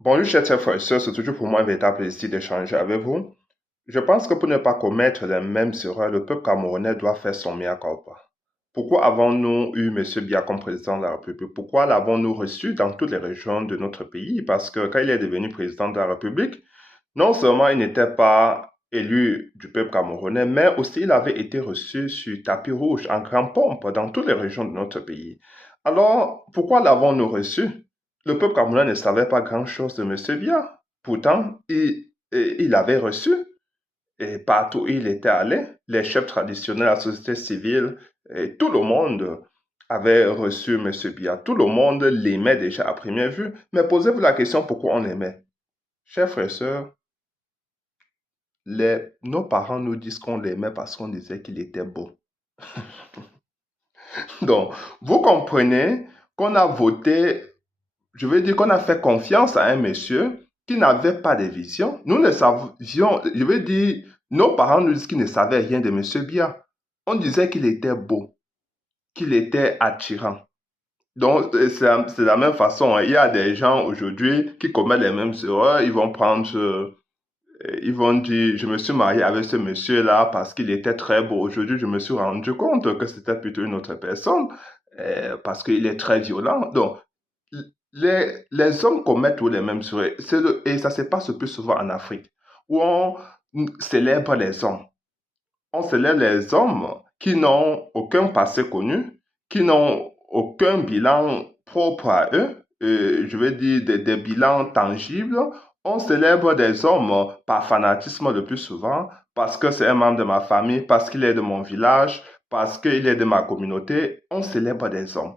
Bonjour, chers frères et sœurs, c'est toujours pour moi un véritable plaisir d'échanger avec vous. Je pense que pour ne pas commettre les mêmes erreurs, le peuple camerounais doit faire son mea culpa. Pourquoi avons-nous eu M. Biya comme président de la République? Pourquoi l'avons-nous reçu dans toutes les régions de notre pays? Parce que quand il est devenu président de la République, non seulement il n'était pas élu du peuple camerounais, mais aussi il avait été reçu sur tapis rouge, en grand pompe, dans toutes les régions de notre pays. Alors, pourquoi l'avons-nous reçu? Le peuple camerounais ne savait pas grand-chose de M. Biya. Pourtant, il avait reçu, et partout où il était allé, les chefs traditionnels, la société civile, et tout le monde avait reçu M. Biya. Tout le monde l'aimait déjà à première vue. Mais posez-vous la question pourquoi on l'aimait. Chers frères et sœurs, nos parents nous disent qu'on l'aimait parce qu'on disait qu'il était beau. Donc, vous comprenez qu'on a voté, je veux dire qu'on a fait confiance à un monsieur qui n'avait pas de vision. Nous ne savions, je veux dire, nos parents nous disent qu'ils ne savaient rien de monsieur Biya. On disait qu'il était beau, qu'il était attirant. Donc, c'est la même façon, hein. Il y a des gens aujourd'hui qui commettent les mêmes erreurs. Ils vont prendre ils vont dire, je me suis marié avec ce monsieur-là parce qu'il était très beau. Aujourd'hui, je me suis rendu compte que c'était plutôt une autre personne parce qu'il est très violent. Donc, les hommes commettent tous les mêmes erreurs. Et ça se passe le plus souvent en Afrique, où on célèbre les hommes. On célèbre les hommes qui n'ont aucun passé connu, qui n'ont aucun bilan propre à eux, je veux dire des bilans tangibles. On célèbre des hommes par fanatisme le plus souvent, parce que c'est un membre de ma famille, parce qu'il est de mon village, parce qu'il est de ma communauté. On célèbre des hommes.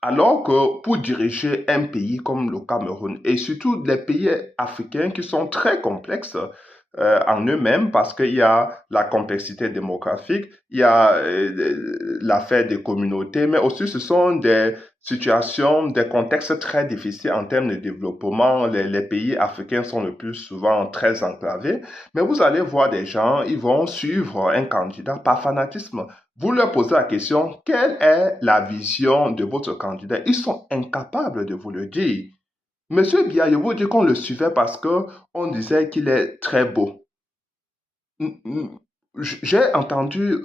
Alors que pour diriger un pays comme le Cameroun, et surtout les pays africains qui sont très complexes, en eux-mêmes parce qu'il y a la complexité démographique, il y a l'affaire des communautés, mais aussi ce sont des situations, des contextes très difficiles en termes de développement. Les pays africains sont le plus souvent très enclavés, mais vous allez voir des gens, ils vont suivre un candidat par fanatisme. Vous leur posez la question, quelle est la vision de votre candidat? Ils sont incapables de vous le dire. Monsieur Biya, je vous dis qu'on le suivait parce que on disait qu'il est très beau. J'ai entendu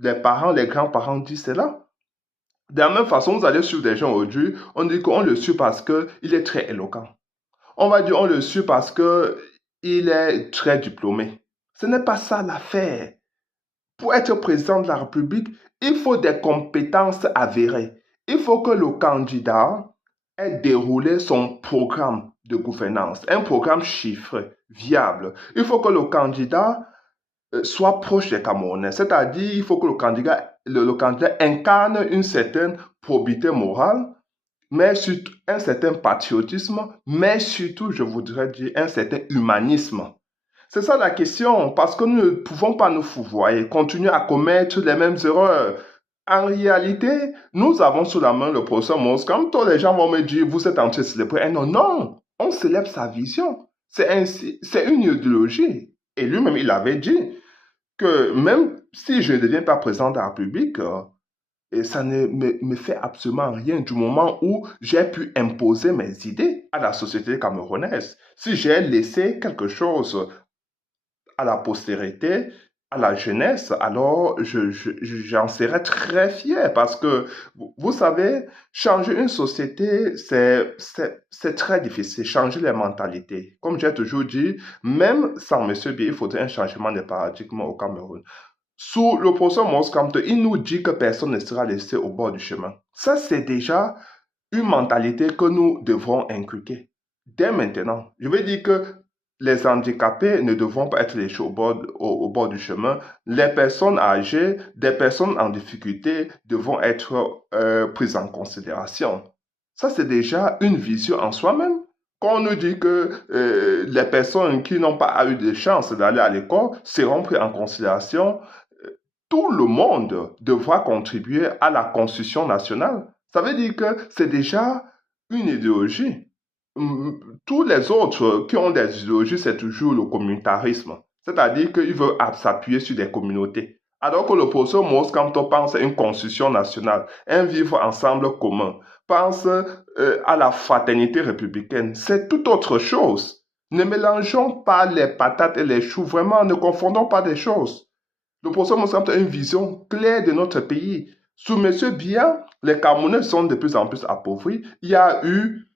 les parents, les grands-parents dire cela. De la même façon, vous allez suivre des gens aujourd'hui, on dit qu'on le suit parce qu'il est très éloquent. On va dire on le suit parce qu'il est très diplômé. Ce n'est pas ça l'affaire. Pour être président de la République, il faut des compétences avérées. Il faut que le candidat ait déroulé son programme de gouvernance, un programme chiffré, viable. Il faut que le candidat soit proche des Camerounais, c'est-à-dire il faut que le candidat incarne une certaine probité morale, mais surtout un certain patriotisme, mais surtout, je voudrais dire, un certain humanisme. C'est ça la question, parce que nous ne pouvons pas nous fourvoyer, continuer à commettre les mêmes erreurs. En réalité, nous avons sous la main le professeur Mons. Comme tous les gens vont me dire, vous êtes en train de célébrer un homme. Non, on célèbre sa vision. C'est une idéologie. Et lui-même, il avait dit que même si je ne deviens pas président de la République, et ça ne me fait absolument rien du moment où j'ai pu imposer mes idées à la société camerounaise. Si j'ai laissé quelque chose à la postérité, à la jeunesse, alors j'en serais très fier parce que, vous savez, changer une société, c'est très difficile, changer les mentalités. Comme j'ai toujours dit, même sans M. Biya, il faudrait un changement de paradigme au Cameroun. Sous le professeur Moscamte, il nous dit que personne ne sera laissé au bord du chemin. Ça, c'est déjà une mentalité que nous devrons inculquer dès maintenant. Je veux dire que les handicapés ne devront pas être laissés au bord du chemin. Les personnes âgées, des personnes en difficulté devront être prises en considération. Ça, c'est déjà une vision en soi-même. Quand on nous dit que les personnes qui n'ont pas eu de chance d'aller à l'école seront prises en considération, tout le monde devra contribuer à la construction nationale. Ça veut dire que c'est déjà une idéologie. Tous les autres qui ont des idéologies, c'est toujours le communautarisme. C'est-à-dire qu'ils veulent s'appuyer sur des communautés. Alors que le professeur Mos, quand on pense à une constitution nationale, un vivre ensemble commun. pense à la fraternité républicaine. C'est tout autre chose. Ne mélangeons pas les patates et les choux. Vraiment, ne confondons pas des choses. Le professeur Moussa a une vision claire de notre pays. Sous M. Biya, les Camerounais sont de plus en plus appauvris. Il y a eu,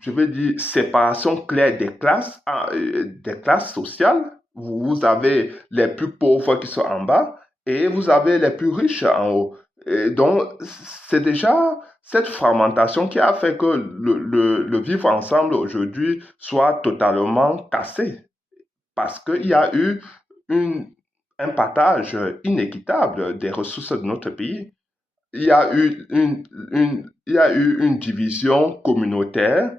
je veux dire, séparation claire des classes sociales. Vous avez les plus pauvres qui sont en bas et vous avez les plus riches en haut. Et donc, c'est déjà cette fragmentation qui a fait que le vivre ensemble aujourd'hui soit totalement cassé parce qu'il y a eu une, un partage inéquitable des ressources de notre pays. Il y a eu une division communautaire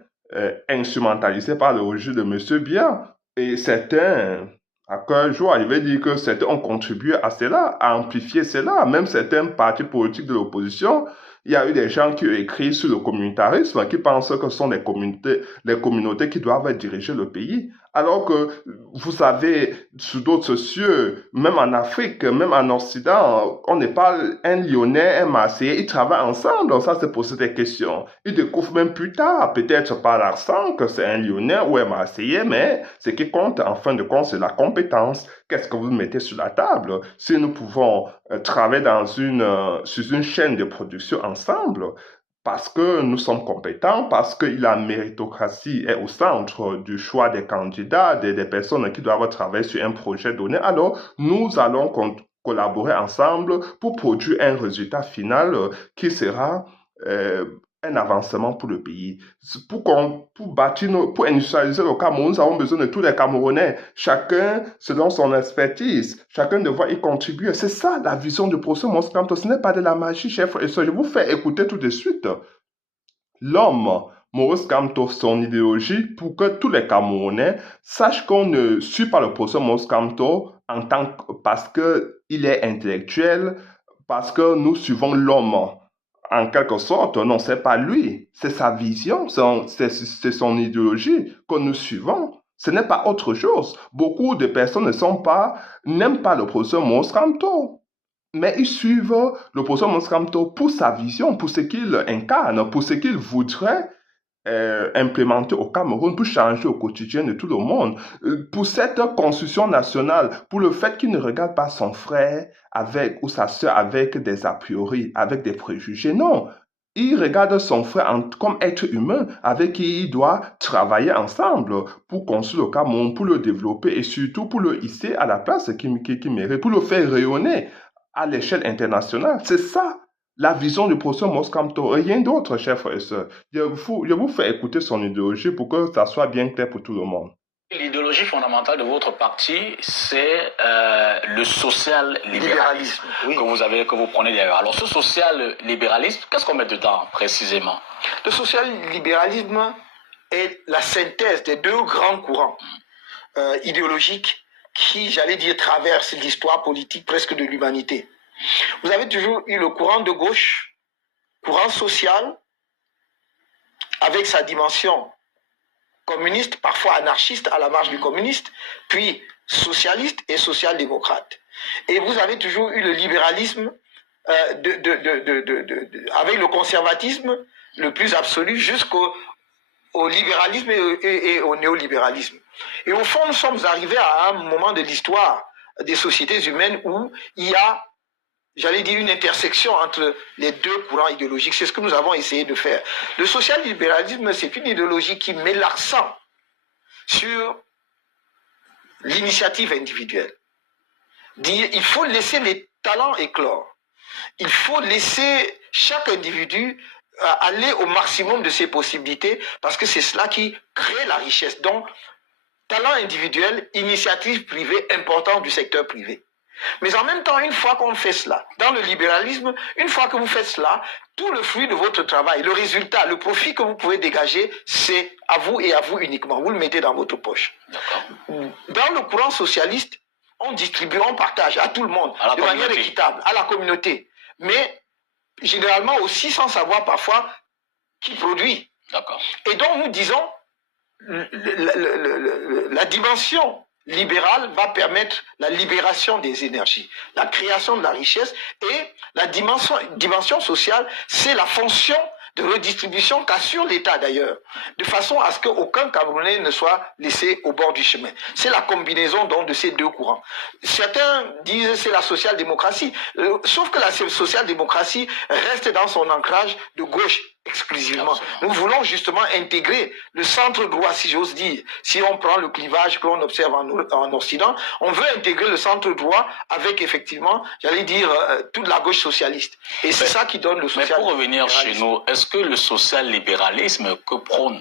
instrumentalisée par le régime de M. Biya. Et certains, à quel jour, il veut dire que certains ont contribué à cela, à amplifier cela. Même certains partis politiques de l'opposition, il y a eu des gens qui ont écrit sur le communautarisme, qui pensent que ce sont les communautés qui doivent diriger le pays. Alors que, vous savez, sous d'autres cieux, même en Afrique, même en Occident, on n'est pas un Lyonnais, un Marseillais, ils travaillent ensemble. Donc ça, c'est poser des questions. Ils découvrent même plus tard, peut-être par l'accent, que c'est un Lyonnais ou un Marseillais, mais ce qui compte, en fin de compte, c'est la compétence. Qu'est-ce que vous mettez sur la table? Si nous pouvons travailler sur une chaîne de production ensemble, parce que nous sommes compétents, parce que la méritocratie est au centre du choix des candidats, des personnes qui doivent travailler sur un projet donné, alors nous allons collaborer ensemble pour produire un résultat final qui sera un avancement pour le pays. Pour industrialiser le Cameroun, nous avons besoin de tous les Camerounais, chacun selon son expertise, chacun devra y contribuer. C'est ça la vision du professeur Maurice Kamto. Ce n'est pas de la magie, chef et soeur. Je vous fais écouter tout de suite l'homme, Maurice Kamto, son idéologie, pour que tous les Camerounais sachent qu'on ne suit pas le professeur Maurice Kamto parce qu'il est intellectuel, parce que nous suivons l'homme. En quelque sorte, non, c'est pas lui, c'est sa vision, c'est son idéologie que nous suivons. Ce n'est pas autre chose. Beaucoup de personnes n'aiment pas le professeur Maurice Kamto. Mais ils suivent le professeur Maurice Kamto pour sa vision, pour ce qu'il incarne, pour ce qu'il voudrait implémenter au Cameroun, pour changer au quotidien de tout le monde, pour cette construction nationale, pour le fait qu'il ne regarde pas son frère ou sa soeur avec des a priori, avec des préjugés. Non, il regarde son frère comme être humain avec qui il doit travailler ensemble pour construire le Cameroun, pour le développer et surtout pour le hisser à la place qu'il mérite, pour le faire rayonner à l'échelle internationale. C'est ça la vision du professeur Maurice Kamto, rien d'autre, chers frères et sœurs. Je vous fais écouter son idéologie pour que ça soit bien clair pour tout le monde. L'idéologie fondamentale de votre parti, c'est le social-libéralisme oui. que vous prenez derrière. Alors ce social-libéralisme, qu'est-ce qu'on met dedans précisément? Le social-libéralisme est la synthèse des deux grands courants idéologiques qui, j'allais dire, traversent l'histoire politique presque de l'humanité. Vous avez toujours eu le courant de gauche, courant social, avec sa dimension communiste, parfois anarchiste à la marge du communiste, puis socialiste et social-démocrate. Et vous avez toujours eu le libéralisme avec le conservatisme le plus absolu jusqu'au libéralisme et au néolibéralisme. Et au fond, nous sommes arrivés à un moment de l'histoire des sociétés humaines où il y a, j'allais dire, une intersection entre les deux courants idéologiques. C'est ce que nous avons essayé de faire. Le social-libéralisme, c'est une idéologie qui met l'accent sur l'initiative individuelle. Il faut laisser les talents éclore. Il faut laisser chaque individu aller au maximum de ses possibilités parce que c'est cela qui crée la richesse. Donc, talent individuel, initiative privée importante du secteur privé. Mais en même temps, une fois qu'on fait cela, dans le libéralisme, une fois que vous faites cela, tout le fruit de votre travail, le résultat, le profit que vous pouvez dégager, c'est à vous et à vous uniquement. Vous le mettez dans votre poche. Dans le courant socialiste, on distribue, on partage à tout le monde, de manière équitable, à la communauté. Mais généralement aussi sans savoir parfois qui produit. Et donc nous disons, la dimension libérale va permettre la libération des énergies, la création de la richesse, et la dimension sociale, c'est la fonction de redistribution qu'assure l'État d'ailleurs, de façon à ce qu'aucun Camerounais ne soit laissé au bord du chemin. C'est la combinaison donc de ces deux courants. Certains disent c'est la social-démocratie, sauf que la social-démocratie reste dans son ancrage de gauche exclusivement. Nous voulons justement intégrer le centre droit, si j'ose dire. Si on prend le clivage que l'on observe en Occident, on veut intégrer le centre droit avec effectivement, j'allais dire, toute la gauche socialiste. Et c'est ça qui donne le social. Mais pour revenir chez nous, est-ce que le social-libéralisme que prône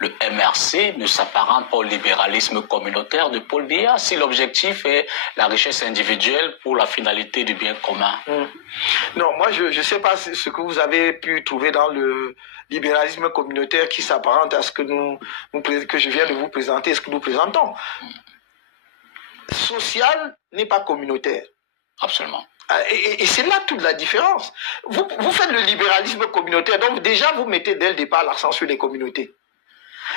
le MRC ne s'apparente pas au libéralisme communautaire de Paul Biya si l'objectif est la richesse individuelle pour la finalité du bien commun? Non, moi je ne sais pas ce que vous avez pu trouver dans le libéralisme communautaire qui s'apparente à ce que que je viens de vous présenter, ce que nous présentons. Social n'est pas communautaire. Absolument. Et c'est là toute la différence. Vous faites le libéralisme communautaire, donc déjà vous mettez dès le départ l'accent sur les communautés.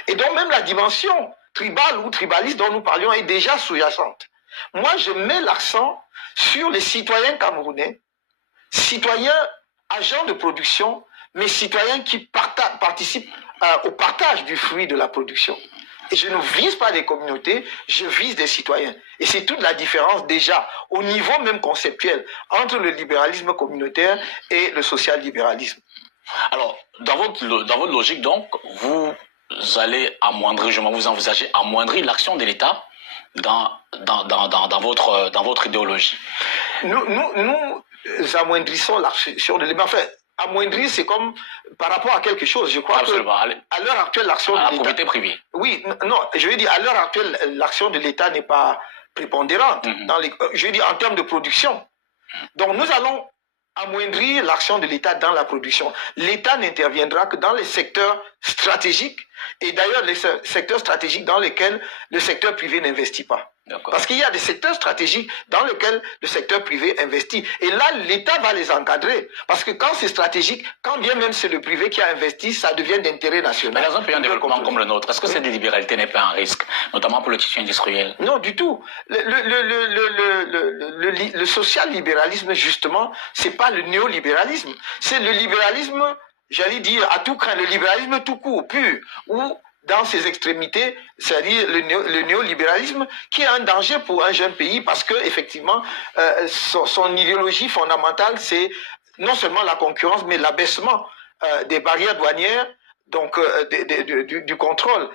Et donc même la dimension tribale ou tribaliste dont nous parlions est déjà sous-jacente. Moi, je mets l'accent sur les citoyens camerounais, citoyens agents de production, mais citoyens qui participent au partage du fruit de la production. Et je ne vise pas des communautés, je vise des citoyens. Et c'est toute la différence déjà, au niveau même conceptuel, entre le libéralisme communautaire et le social-libéralisme. Alors, dans votre logique, donc, vous allez amoindrir, vous envisagez amoindrir l'action de l'État dans votre idéologie. Nous amoindrissons l'action de l'État. Enfin, amoindrir, c'est comme par rapport à quelque chose. Je crois Absolument. à l'heure actuelle, l'action de l'État... À la propriété privée. Oui, non, je veux dire, à l'heure actuelle, l'action de l'État n'est pas prépondérante. Je veux dire, en termes de production. Donc, nous allons amoindrir l'action de l'État dans la production. L'État n'interviendra que dans les secteurs stratégiques, et d'ailleurs les secteurs stratégiques dans lesquels le secteur privé n'investit pas. Parce qu'il y a des secteurs stratégiques dans lesquels le secteur privé investit. Et là, l'État va les encadrer. Parce que quand c'est stratégique, quand bien même c'est le privé qui a investi, ça devient d'intérêt national. Mais dans un pays en développement comme le nôtre, est-ce que cette libéralité n'est pas un risque, notamment pour le tissu industriel? Non, du tout. Le social-libéralisme, justement, c'est pas le néolibéralisme. C'est le libéralisme, j'allais dire, à tout craint, le libéralisme tout court, pur, ou dans ses extrémités, c'est-à-dire le néolibéralisme, qui est un danger pour un jeune pays parce que effectivement, son idéologie fondamentale, c'est non seulement la concurrence, mais l'abaissement des barrières douanières, donc du contrôle,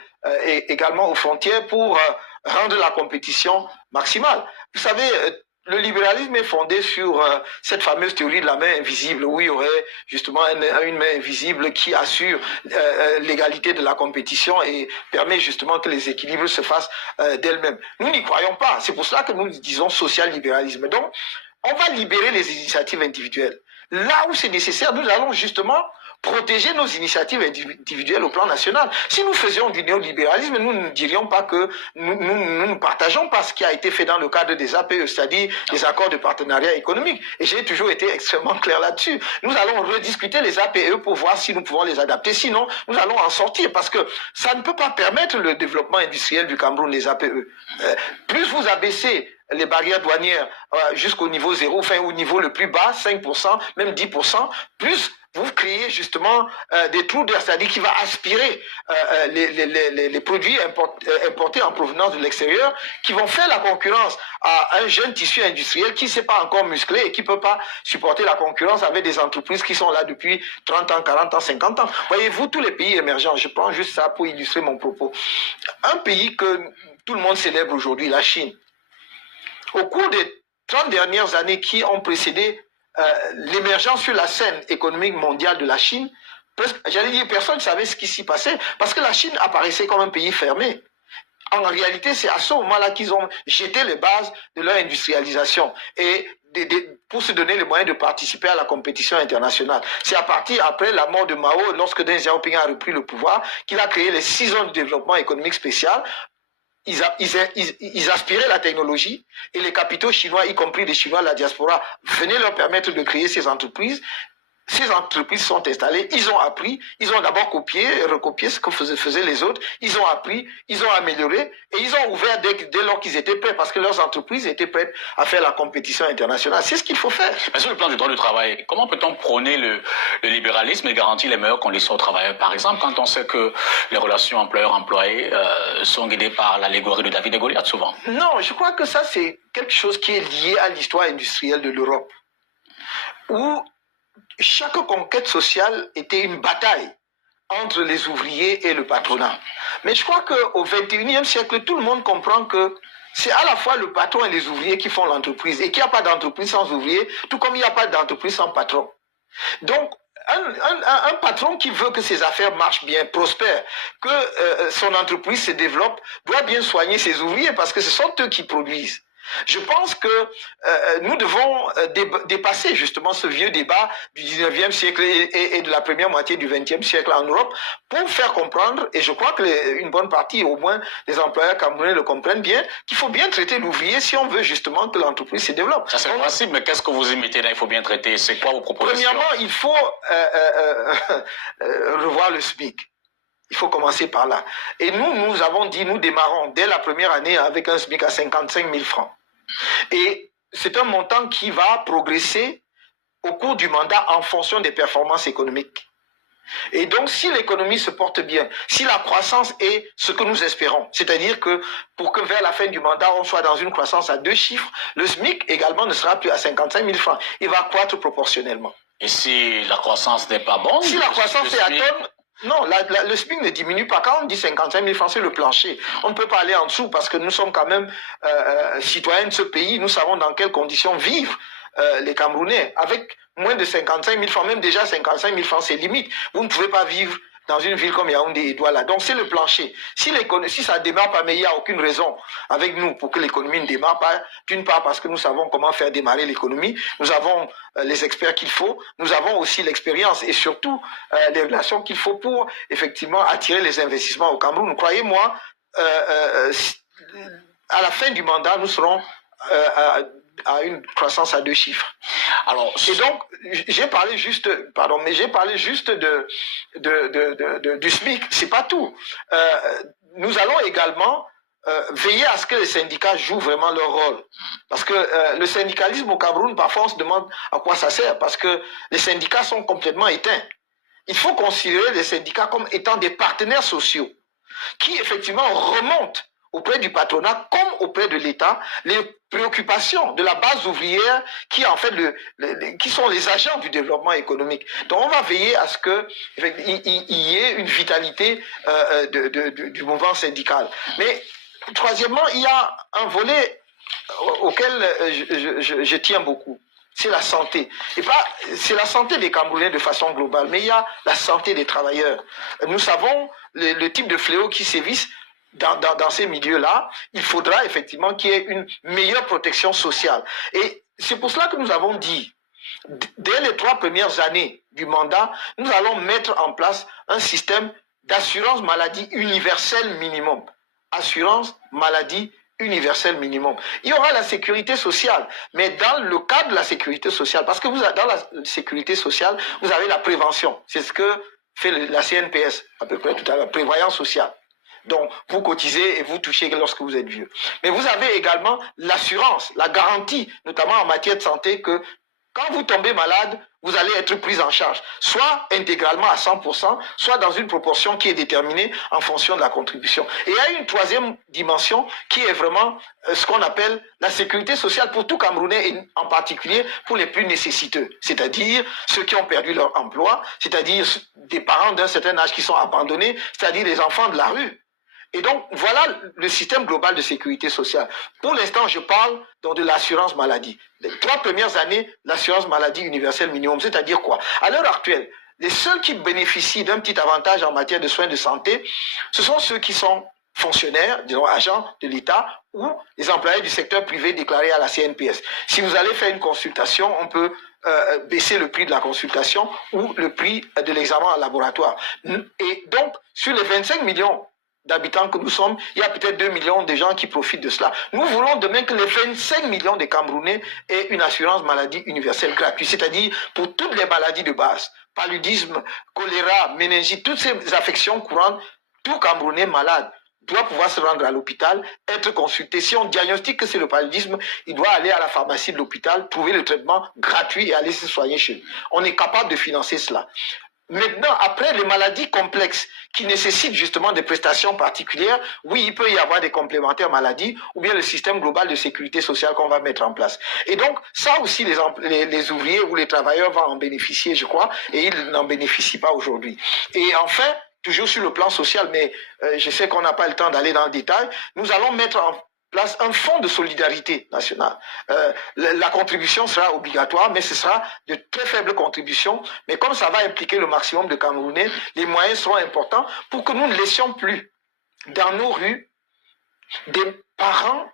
et également aux frontières pour rendre la compétition maximale. Vous savez, le libéralisme est fondé sur cette fameuse théorie de la main invisible, où il y aurait justement une main invisible qui assure l'égalité de la compétition et permet justement que les équilibres se fassent d'elles-mêmes. Nous n'y croyons pas. C'est pour cela que nous disons social-libéralisme. Donc, on va libérer les initiatives individuelles. Là où c'est nécessaire, nous allons justement protéger nos initiatives individuelles au plan national. Si nous faisions du néolibéralisme, nous ne dirions pas que nous ne partageons pas ce qui a été fait dans le cadre des APE, c'est-à-dire les accords de partenariat économique. Et j'ai toujours été extrêmement clair là-dessus. Nous allons rediscuter les APE pour voir si nous pouvons les adapter. Sinon, nous allons en sortir parce que ça ne peut pas permettre le développement industriel du Cameroun, les APE. Plus vous abaissez les barrières douanières jusqu'au niveau zéro, enfin au niveau le plus bas, 5%, même 10%, plus vous créez justement des trous d'air, c'est-à-dire qui va aspirer les produits importés en provenance de l'extérieur, qui vont faire la concurrence à un jeune tissu industriel qui ne s'est pas encore musclé et qui ne peut pas supporter la concurrence avec des entreprises qui sont là depuis 30 ans, 40 ans, 50 ans. Voyez-vous, tous les pays émergents, je prends juste ça pour illustrer mon propos. Un pays que tout le monde célèbre aujourd'hui, la Chine, au cours des 30 dernières années qui ont précédé l'émergence sur la scène économique mondiale de la Chine, j'allais dire, personne ne savait ce qui s'y passait, parce que la Chine apparaissait comme un pays fermé. En réalité, c'est à ce moment-là qu'ils ont jeté les bases de leur industrialisation et pour se donner les moyens de participer à la compétition internationale. C'est à partir, après la mort de Mao, lorsque Deng Xiaoping a repris le pouvoir, qu'il a créé les 6 zones de développement économique spécial. Ils aspiraient la technologie et les capitaux chinois, y compris les Chinois de la diaspora, venaient leur permettre de créer ces entreprises. ces entreprises sont installées, ils ont appris, ils ont d'abord copié et recopié ce que faisaient les autres, ils ont appris, ils ont amélioré et ils ont ouvert dès lors qu'ils étaient prêts parce que leurs entreprises étaient prêtes à faire la compétition internationale. C'est ce qu'il faut faire. Mais sur le plan du droit du travail, comment peut-on prôner le libéralisme et garantir les meilleures conditions aux travailleurs? Par exemple, quand on sait que les relations employeur-employé sont guidées par l'allégorie de David et Goliath souvent. Non, je crois que ça c'est quelque chose qui est lié à l'histoire industrielle de l'Europe, où chaque conquête sociale était une bataille entre les ouvriers et le patronat. Mais je crois qu'au XXIe siècle, tout le monde comprend que c'est à la fois le patron et les ouvriers qui font l'entreprise et qu'il n'y a pas d'entreprise sans ouvriers, tout comme il n'y a pas d'entreprise sans patron. Donc, un patron qui veut que ses affaires marchent bien, prospèrent, que son entreprise se développe, doit bien soigner ses ouvriers parce que ce sont eux qui produisent. Je pense que nous devons dépasser justement ce vieux débat du 19e siècle et de la première moitié du 20e siècle en Europe pour faire comprendre, et je crois qu'une bonne partie, au moins les employeurs camerounais le comprennent bien, qu'il faut bien traiter l'ouvrier si on veut justement que l'entreprise se développe. Ça c'est le principe, mais qu'est-ce que vous y mettez là? Il faut bien traiter. C'est quoi vos propositions? Premièrement, il faut revoir le SMIC. Il faut commencer par là. Et nous avons dit, nous démarrons dès la première année avec un SMIC à 55 000 francs. Et c'est un montant qui va progresser au cours du mandat en fonction des performances économiques. Et donc, si l'économie se porte bien, si la croissance est ce que nous espérons, c'est-à-dire que pour que vers la fin du mandat, on soit dans une croissance à 2 chiffres, le SMIC également ne sera plus à 55 000 francs. Il va croître proportionnellement. Et si la croissance n'est pas bonne? Si la croissance est à tonne, non, le SMIC ne diminue pas. Quand on dit 55 000 francs, c'est le plancher. On ne peut pas aller en dessous parce que nous sommes quand même citoyens de ce pays. Nous savons dans quelles conditions vivent les Camerounais. Avec moins de 55 000 francs, même déjà 55 000 francs, c'est limite. Vous ne pouvez pas vivre dans une ville comme Yaoundé et Douala. Donc c'est le plancher. Si ça ne démarre pas, mais il n'y a aucune raison avec nous pour que l'économie ne démarre pas, d'une part parce que nous savons comment faire démarrer l'économie, nous avons les experts qu'il faut, nous avons aussi l'expérience et surtout les relations qu'il faut pour effectivement attirer les investissements au Cameroun. Croyez-moi, à la fin du mandat, nous serons à une croissance à 2 chiffres. Alors, et donc, j'ai parlé juste du SMIC, c'est pas tout. Nous allons également veiller à ce que les syndicats jouent vraiment leur rôle. Parce que le syndicalisme au Cameroun, parfois on se demande à quoi ça sert, parce que les syndicats sont complètement éteints. Il faut considérer les syndicats comme étant des partenaires sociaux qui effectivement remontent auprès du patronat comme auprès de l'État les préoccupations de la base ouvrière qui en fait qui sont les agents du développement économique. Donc on va veiller à ce que il y ait une vitalité du mouvement syndical. Mais troisièmement, il y a un volet auquel je tiens beaucoup. C'est la santé. Et pas, c'est la santé des Camerounais de façon globale, mais il y a la santé des travailleurs. Nous savons le type de fléau qui sévissent dans ces milieux-là. Il faudra effectivement qu'il y ait une meilleure protection sociale. Et c'est pour cela que nous avons dit, dès les 3 premières années du mandat, nous allons mettre en place un système d'assurance maladie universelle minimum. Assurance maladie universel minimum. Il y aura la sécurité sociale, mais dans le cadre de la sécurité sociale, parce que dans la sécurité sociale, vous avez la prévention. C'est ce que fait la CNPS, à peu près tout à l'heure, prévoyance sociale. Donc, vous cotisez et vous touchez lorsque vous êtes vieux. Mais vous avez également l'assurance, la garantie, notamment en matière de santé, que quand vous tombez malade, vous allez être pris en charge, soit intégralement à 100%, soit dans une proportion qui est déterminée en fonction de la contribution. Et il y a une troisième dimension qui est vraiment ce qu'on appelle la sécurité sociale pour tout Camerounais et en particulier pour les plus nécessiteux, c'est-à-dire ceux qui ont perdu leur emploi, c'est-à-dire des parents d'un certain âge qui sont abandonnés, c'est-à-dire les enfants de la rue. Et donc, voilà le système global de sécurité sociale. Pour l'instant, je parle donc de l'assurance maladie. Les 3 premières années, l'assurance maladie universelle minimum, c'est-à-dire quoi? À l'heure actuelle, les seuls qui bénéficient d'un petit avantage en matière de soins de santé, ce sont ceux qui sont fonctionnaires, disons agents de l'État ou les employés du secteur privé déclarés à la CNPS. Si vous allez faire une consultation, on peut baisser le prix de la consultation ou le prix de l'examen en laboratoire. Et donc, sur les 25 millions d'habitants que nous sommes, il y a peut-être 2 millions de gens qui profitent de cela. Nous voulons demain que les 25 millions de Camerounais aient une assurance maladie universelle gratuite, c'est-à-dire pour toutes les maladies de base, paludisme, choléra, méningite, toutes ces affections courantes, tout Camerounais malade doit pouvoir se rendre à l'hôpital, être consulté. Si on diagnostique que c'est le paludisme, il doit aller à la pharmacie de l'hôpital, trouver le traitement gratuit et aller se soigner chez lui. On est capable de financer cela. Maintenant, après les maladies complexes qui nécessitent justement des prestations particulières, oui, il peut y avoir des complémentaires maladies ou bien le système global de sécurité sociale qu'on va mettre en place. Et donc, ça aussi, les ouvriers ou les travailleurs vont en bénéficier, je crois, et ils n'en bénéficient pas aujourd'hui. Et enfin, toujours sur le plan social, mais je sais qu'on n'a pas le temps d'aller dans le détail, nous allons mettre en place un fonds de solidarité nationale. La contribution sera obligatoire, mais ce sera de très faibles contributions. Mais comme ça va impliquer le maximum de Camerounais, les moyens seront importants pour que nous ne laissions plus dans nos rues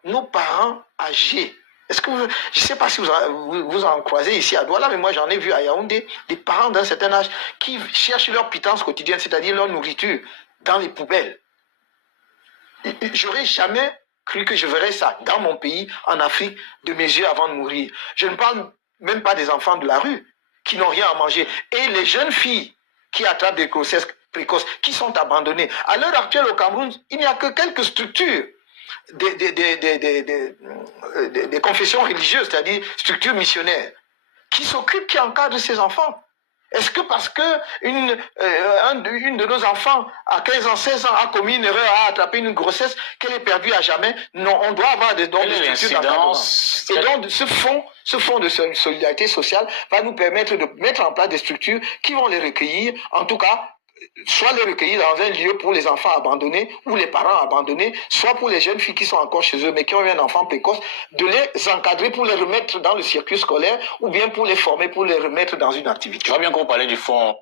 nos parents âgés. Est-ce que je ne sais pas si vous en croisez ici à Douala, mais moi j'en ai vu à Yaoundé, des parents d'un certain âge qui cherchent leur pitance quotidienne, c'est-à-dire leur nourriture, dans les poubelles. J'aurais jamais cru que je verrais ça dans mon pays, en Afrique, de mes yeux avant de mourir. Je ne parle même pas des enfants de la rue qui n'ont rien à manger. Et les jeunes filles qui attrapent des grossesses précoces, qui sont abandonnées. À l'heure actuelle au Cameroun, il n'y a que quelques structures des confessions religieuses, c'est-à-dire structures missionnaires, qui s'occupent, qui encadrent ces enfants. Est-ce que parce que une de nos enfants à 15 ans, 16 ans a commis une erreur, a attrapé une grossesse, qu'elle est perdue à jamais? Non, on doit avoir des dons de structures d'encadrement. Et donc ce fonds de solidarité sociale va nous permettre de mettre en place des structures qui vont les recueillir, en tout cas, soit les recueillir dans un lieu pour les enfants abandonnés ou les parents abandonnés, soit pour les jeunes filles qui sont encore chez eux mais qui ont eu un enfant précoce, de les encadrer pour les remettre dans le circuit scolaire ou bien pour les former, pour les remettre dans une activité. Tu vois bien qu'on parlait du fonds.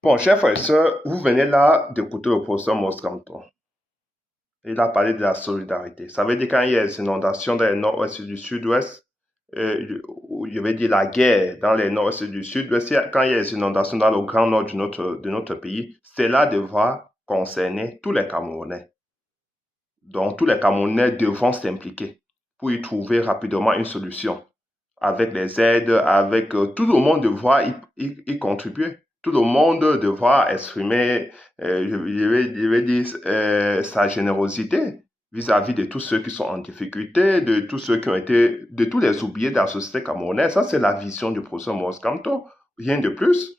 Bon, chers frères et sœurs, vous venez là d'écouter le professeur Maurice Kamto. Il a parlé de la solidarité. Ça veut dire quand il y a des inondations dans le nord-ouest et du sud-ouest, je vais dire la guerre dans les nord-ouest et du sud-ouest, quand il y a des inondations dans le grand nord de notre pays, cela devra concerner tous les Camerounais. Donc, tous les Camerounais devront s'impliquer pour y trouver rapidement une solution. Avec les aides, avec tout le monde devra y contribuer. Tout le monde devra exprimer, je vais dire, sa générosité vis-à-vis de tous ceux qui sont en difficulté, de tous ceux qui ont été, de tous les oubliés de la société camerounaise. Ça, c'est la vision du professeur Maurice Kamto. Rien de plus.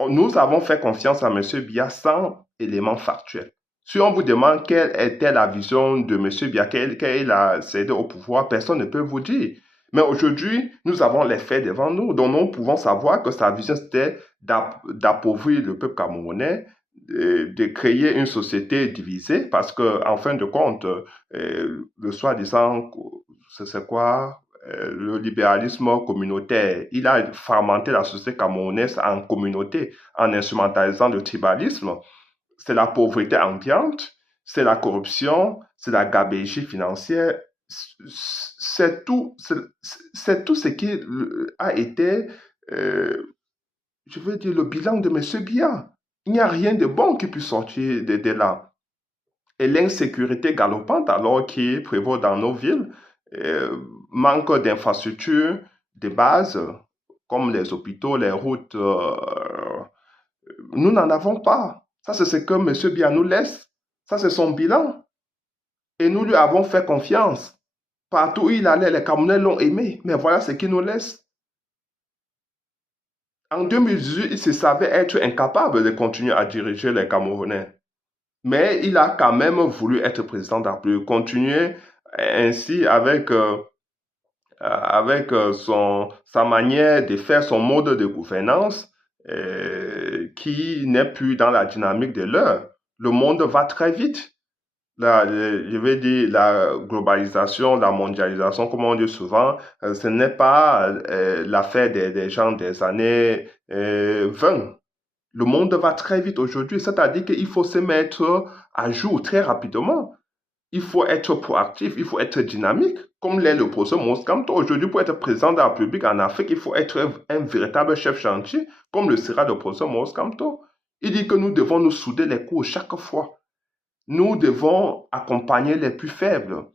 Nous avons fait confiance à M. Biya sans éléments factuels. Si on vous demande quelle était la vision de M. Biya, qu'il a cédé au pouvoir, personne ne peut vous dire. Mais aujourd'hui, nous avons les faits devant nous, donc nous pouvons savoir que sa vision, c'était d'appauvrir le peuple camerounais, de créer une société divisée, parce que en fin de compte, le soi-disant, c'est quoi, le libéralisme communautaire, il a fragmenté la société camerounaise en communauté, en instrumentalisant le tribalisme. C'est la pauvreté ambiante, c'est la corruption, c'est la gabegie financière. C'est tout ce qui a été, je veux dire, le bilan de M. Biya. Il n'y a rien de bon qui puisse sortir de là. Et l'insécurité galopante alors qui prévaut dans nos villes, manque d'infrastructures de base, comme les hôpitaux, les routes, nous n'en avons pas. Ça, c'est ce que M. Biya nous laisse. Ça, c'est son bilan. Et nous lui avons fait confiance. Partout où il allait, les Camerounais l'ont aimé. Mais voilà ce qu'il nous laisse. En 2018, il se savait être incapable de continuer à diriger les Camerounais. Mais il a quand même voulu être président de la République, continuer ainsi avec sa manière de faire son mode de gouvernance qui n'est plus dans la dynamique de l'heure. Le monde va très vite. Je vais dire la globalisation, la mondialisation, comme on dit souvent, ce n'est pas l'affaire des gens des années 20. Le monde va très vite aujourd'hui, c'est-à-dire qu'il faut se mettre à jour très rapidement. Il faut être proactif, il faut être dynamique, comme l'est le professeur Maurice Kamto. Aujourd'hui, pour être président de la République en Afrique, il faut être un véritable chef chantier, comme le sera le professeur Maurice Kamto. Il dit que nous devons nous souder les coudes chaque fois. Nous devons accompagner les plus faibles,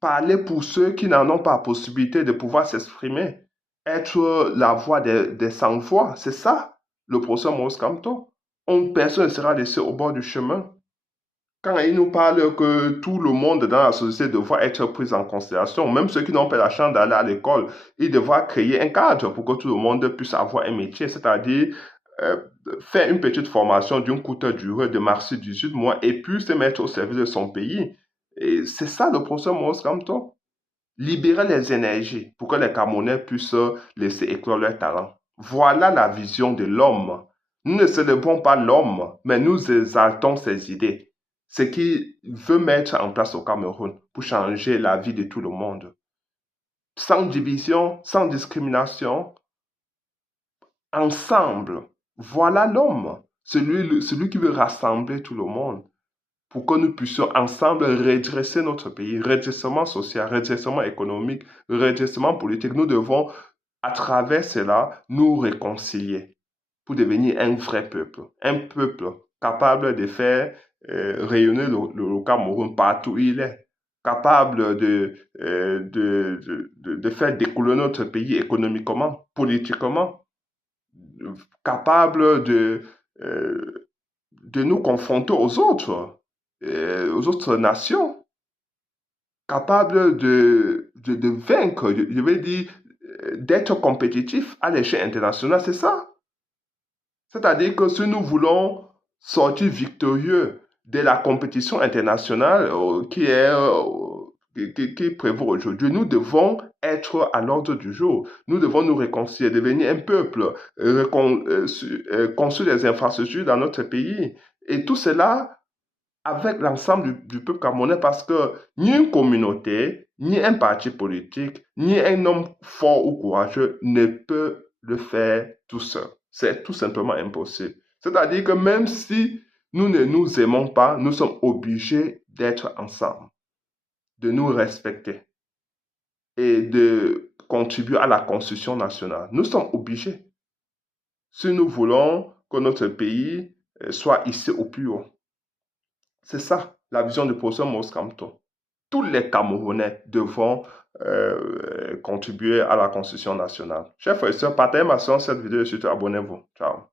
parler pour ceux qui n'en ont pas la possibilité de pouvoir s'exprimer, être la voix des sans-voix. C'est ça, le professeur Maurice Kamto. Personne ne sera laissé au bord du chemin. Quand il nous parle que tout le monde dans la société devra être pris en considération, même ceux qui n'ont pas la chance d'aller à l'école, il devra créer un cadre pour que tout le monde puisse avoir un métier, c'est-à-dire euh, faire une petite formation d'une courte durée de maxi 18 mois et puis se mettre au service de son pays. Et c'est ça le professeur Maurice Kamto. Libérer les énergies pour que les Camerounais puissent laisser éclore leur talent. Voilà la vision de l'homme. Nous ne célébrons pas l'homme, mais nous exaltons ses idées. Ce qu'il veut mettre en place au Cameroun pour changer la vie de tout le monde. Sans division, sans discrimination, ensemble. Voilà l'homme. Celui qui veut rassembler tout le monde pour que nous puissions ensemble redresser notre pays, redressement social, redressement économique, redressement politique. Nous devons, à travers cela, nous réconcilier pour devenir un vrai peuple, un peuple capable de faire rayonner le Cameroun partout où il est, capable de faire découler notre pays économiquement, politiquement, capable de nous confronter aux autres nations, capable de vaincre, je vais dire, d'être compétitif à l'échelle internationale, c'est ça. C'est-à-dire que si nous voulons sortir victorieux de la compétition internationale qui prévaut aujourd'hui, nous devons être à l'ordre du jour. Nous devons nous réconcilier, devenir un peuple, construire des infrastructures dans notre pays. Et tout cela avec l'ensemble du peuple camerounais parce que ni une communauté, ni un parti politique, ni un homme fort ou courageux ne peut le faire tout seul. C'est tout simplement impossible. C'est-à-dire que même si nous ne nous aimons pas, nous sommes obligés d'être ensemble, de nous respecter et de contribuer à la construction nationale. Nous sommes obligés si nous voulons que notre pays soit ici au plus haut. C'est ça, la vision du professeur Maurice Kamto. Tous les Camerounais devront contribuer à la construction nationale. Chers frères et sœurs, partagez ma séance cette vidéo et surtout abonnez-vous. Ciao.